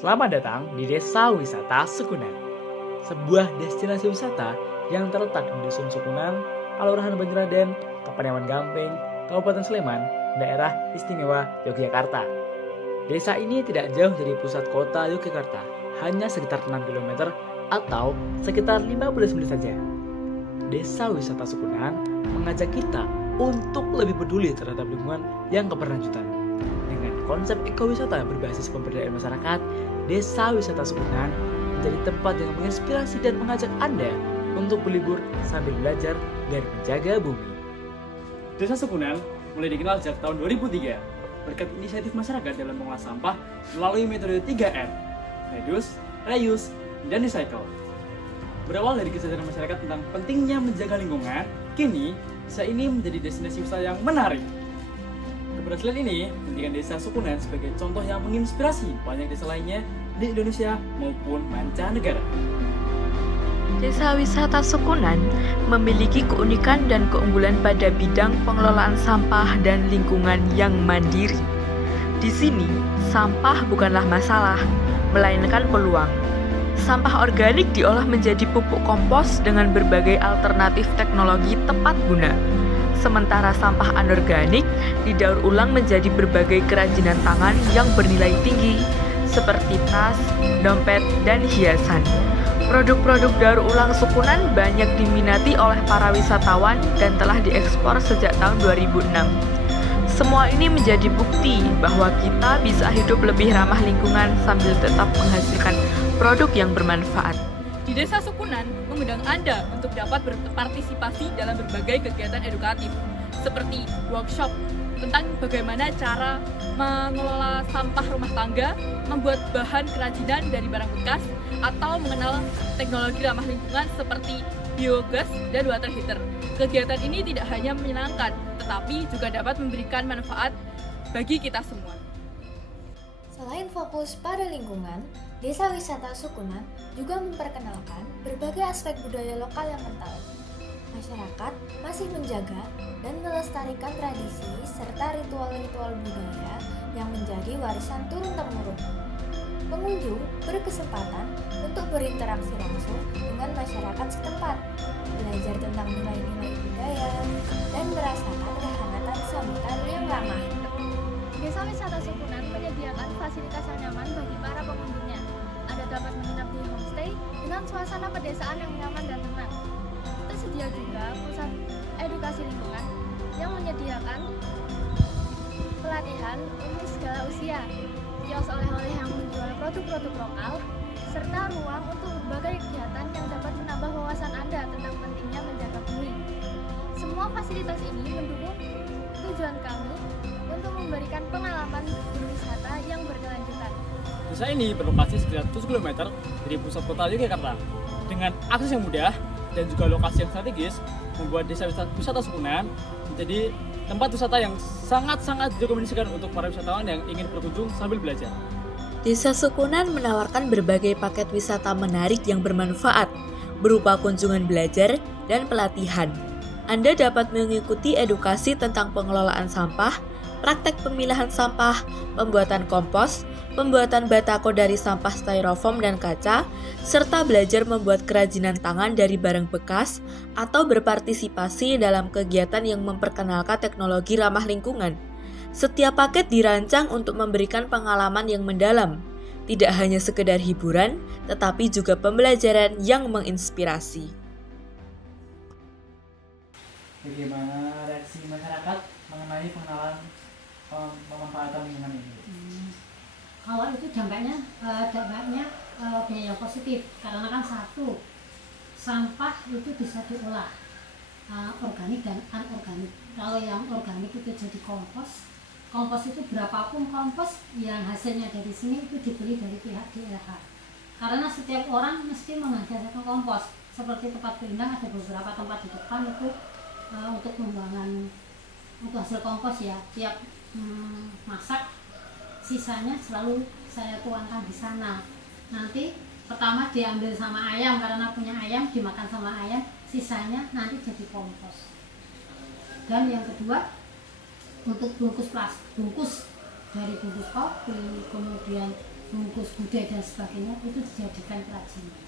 Selamat datang di Desa Wisata Sukunan, sebuah destinasi wisata yang terletak di Dusun Sukunan, Kelurahan Banjaraden, Kapanewon Gamping, Kabupaten Sleman, Daerah Istimewa Yogyakarta. Desa ini tidak jauh dari pusat kota Yogyakarta, hanya sekitar 6 km atau sekitar 15 menit saja. Desa Wisata Sukunan mengajak kita untuk lebih peduli terhadap lingkungan yang keberlanjutan. Dengan konsep ekowisata berbasis pemberdayaan masyarakat, Desa Wisata Sukunan menjadi tempat yang menginspirasi dan mengajak Anda untuk berlibur sambil belajar dan menjaga bumi. Desa Sukunan mulai dikenal sejak tahun 2003 berkat inisiatif masyarakat dalam mengolah sampah melalui metode 3R, Reduce, Reuse, dan Recycle. Berawal dari kesadaran masyarakat tentang pentingnya menjaga lingkungan, kini desa ini menjadi destinasi wisata yang menarik. Keberhasilan ini menjadikan Desa Sukunan sebagai contoh yang menginspirasi banyak desa lainnya di Indonesia maupun mancanegara. Desa Wisata Sukunan memiliki keunikan dan keunggulan pada bidang pengelolaan sampah dan lingkungan yang mandiri. Di sini, sampah bukanlah masalah, melainkan peluang. Sampah organik diolah menjadi pupuk kompos dengan berbagai alternatif teknologi tepat guna. Sementara sampah anorganik didaur ulang menjadi berbagai kerajinan tangan yang bernilai tinggi, seperti tas, dompet, dan hiasan. Produk-produk daur ulang Sukunan banyak diminati oleh para wisatawan dan telah diekspor sejak tahun 2006. Semua ini menjadi bukti bahwa kita bisa hidup lebih ramah lingkungan sambil tetap menghasilkan produk yang bermanfaat. Di Desa Sukunan mengundang Anda untuk dapat berpartisipasi dalam berbagai kegiatan edukatif seperti workshop tentang bagaimana cara mengelola sampah rumah tangga, membuat bahan kerajinan dari barang bekas, atau mengenal teknologi ramah lingkungan seperti biogas dan water heater. Kegiatan ini tidak hanya menyenangkan, tetapi juga dapat memberikan manfaat bagi kita semua. Selain fokus pada lingkungan, Desa Wisata Sukunan juga memperkenalkan berbagai aspek budaya lokal yang kental. Masyarakat masih menjaga dan melestarikan tradisi serta ritual-ritual budaya yang menjadi warisan turun-temurun. Pengunjung berkesempatan untuk berinteraksi langsung dengan masyarakat setempat, belajar tentang nilai-nilai budaya, dan merasakan kehangatan sambutan yang ramah. Desa Wisata Sukunan menyediakan fasilitas yang nyaman bagi para pengunjungnya. Anda dapat menginap di homestay dengan suasana pedesaan yang nyaman dan tenang. Tersedia juga pusat edukasi lingkungan yang menyediakan pelatihan untuk segala usia, kios oleh-oleh yang menjual produk-produk lokal, serta ruang untuk berbagai kegiatan yang dapat menambah wawasan Anda tentang pentingnya menjaga bumi. Semua fasilitas ini mendukung tujuan kami untuk memberikan pengalaman berwisata yang berkelanjutan. Desa ini berlokasi sekitar 7 km dari pusat kota Yogyakarta. Dengan akses yang mudah dan juga lokasi yang strategis, membuat Desa Wisata Sukunan menjadi tempat wisata yang sangat-sangat direkomendasikan untuk para wisatawan yang ingin berkunjung sambil belajar. Desa Sukunan menawarkan berbagai paket wisata menarik yang bermanfaat, berupa kunjungan belajar dan pelatihan. Anda dapat mengikuti edukasi tentang pengelolaan sampah, praktek pemilahan sampah, pembuatan kompos, pembuatan batako dari sampah styrofoam dan kaca, serta belajar membuat kerajinan tangan dari barang bekas atau berpartisipasi dalam kegiatan yang memperkenalkan teknologi ramah lingkungan. Setiap paket dirancang untuk memberikan pengalaman yang mendalam, tidak hanya sekedar hiburan, tetapi juga pembelajaran yang menginspirasi. Bagaimana reaksi masyarakat mengenai pengenalan pemanfaatan lingkungan ini? Kalau itu dampaknya banyak yang positif, karena kan satu, sampah itu bisa diolah organik dan anorganik. Kalau yang organik itu jadi kompos itu berapapun kompos yang hasilnya dari sini itu dibeli dari pihak DLH. Karena setiap orang mesti menghasilkan kompos. Seperti tempat Pindang ada beberapa tempat di depan itu untuk pembuangan untuk hasil kompos ya. Tiap masak sisanya selalu saya tuangkan di sana. Nanti pertama diambil sama ayam karena punya ayam, dimakan sama ayam, sisanya nanti jadi kompos. Dan yang kedua, untuk bungkus dari bungkus kopi, kemudian bungkus gudeg dan sebagainya itu dijadikan kerajinan.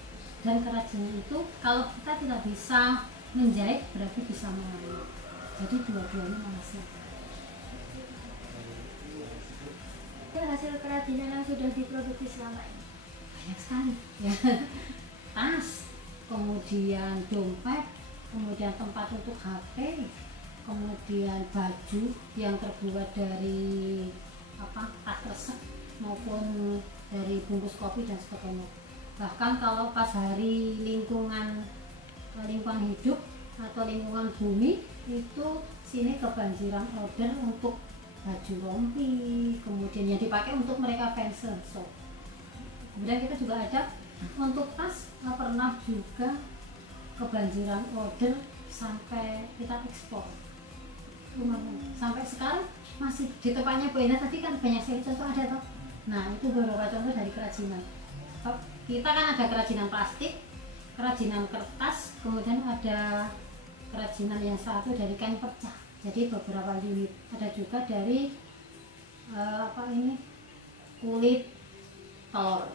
Dan kerajinan itu kalau kita tidak bisa menjahit berarti bisa menganyam. Jadi dua-duanya menghasilkan. Hasil kerajinan yang sudah diproduksi selama ini Banyak sekali ya. Tas, kemudian dompet, kemudian tempat untuk HP, kemudian baju yang terbuat dari tas resep maupun dari bungkus kopi dan sebagainya. Bahkan kalau pas hari lingkungan hidup atau lingkungan bumi itu sini kebanjiran order untuk baju rompi, kemudian yang dipakai untuk mereka fashion show. Kemudian kita juga ada untuk tas, pernah juga kebanjiran order sampai kita ekspor. Lumayan. Sampai sekarang masih di tempatnya Bu Ena tadi kan banyak sekali contoh ada toh. Nah itu beberapa contoh dari kerajinan. Kita kan ada kerajinan plastik, kerajinan kertas, kemudian ada kerajinan yang satu dari kain pecah. Jadi beberapa unit. Ada juga dari kulit telur.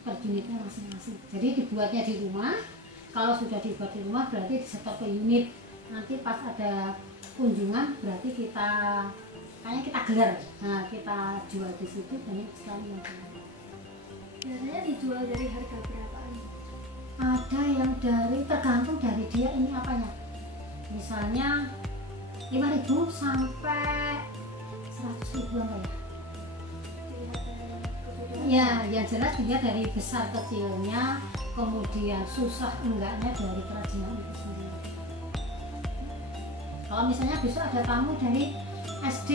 Per unitnya masing-masing. Jadi dibuatnya di rumah. Kalau sudah dibuat di rumah berarti disetor ke unit. Nanti pas ada kunjungan berarti kita gelar. Nah, kita jual di situ banyak sekali yang jual. biasanya dijual dari harga berapaan? Ada yang tergantung dari dia ini apanya. Misalnya 5.000 sampai 100.000 ya. Ya, yang jelas dia dari besar kecilnya, kemudian susah enggaknya dari kerajinan itu sendiri. Kalau misalnya besok ada tamu dari SD,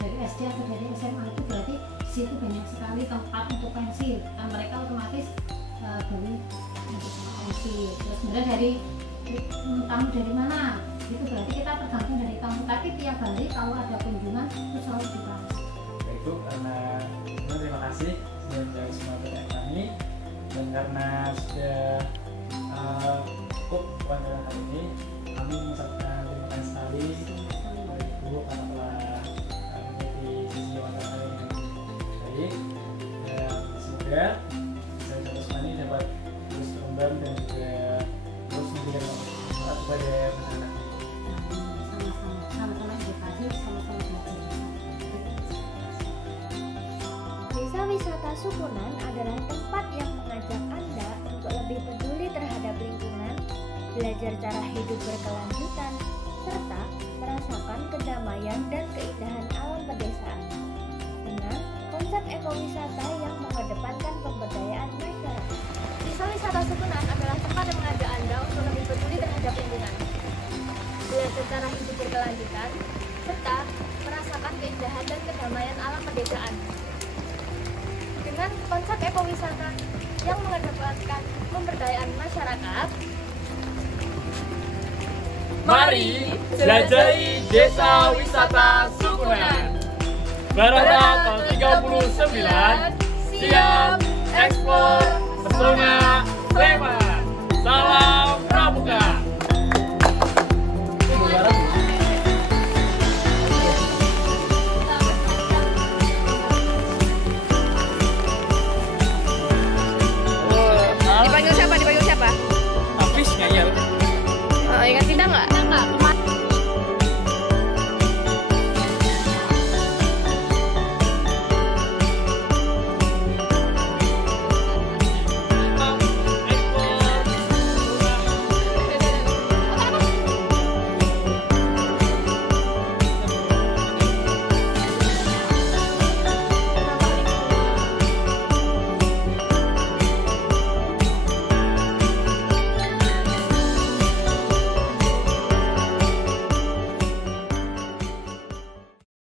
dari SD atau dari SMA itu berarti di situ banyak sekali tempat untuk pensil, dan mereka otomatis beli untuk pensil. Terus kemudian dari tamu dari mana? Itu berarti kita tergantung dari tamu. Tapi tiap hari kalau ada kunjungan itu selalu dibahas. Baik Bu, karena terima kasih sudah menjawab semua pertanyaan kami, dan karena sudah cukup wawancara kali ini, kami mengucapkan terima kasih sekali kepada Ibu karena telah mengikuti sesi wawancara kali ini dengan baik, dan semoga saya semua ini dapat terus berkembang dan juga terus memberikan manfaat kepada masyarakat. Sama-sama edukasi, sama-sama belajar. Desa Wisata Sukunan adalah tempat yang mengajak Anda untuk lebih peduli terhadap lingkungan, belajar cara hidup berkelanjutan, serta merasakan kedamaian dan keindahan alam pedesaan. Dengan konsep ekowisata yang mengedepankan pemberdayaan masyarakat. Desa Wisata Sukunan adalah tempat yang mengajak Anda untuk lebih peduli terhadap lingkungan, belajar cara hidup berkelanjutan, serta merasakan keindahan dan kedamaian alam pedesaan. Dengan konsep ekowisata yang mengedepankan pemberdayaan masyarakat, Mari jelajahi Desa Wisata Sukunan. Barata tahun 39, siap ekspor pesona Sleman. Salam Pramuka. Dipanggil siapa? Habis ngeyel. Ingat kita nggak?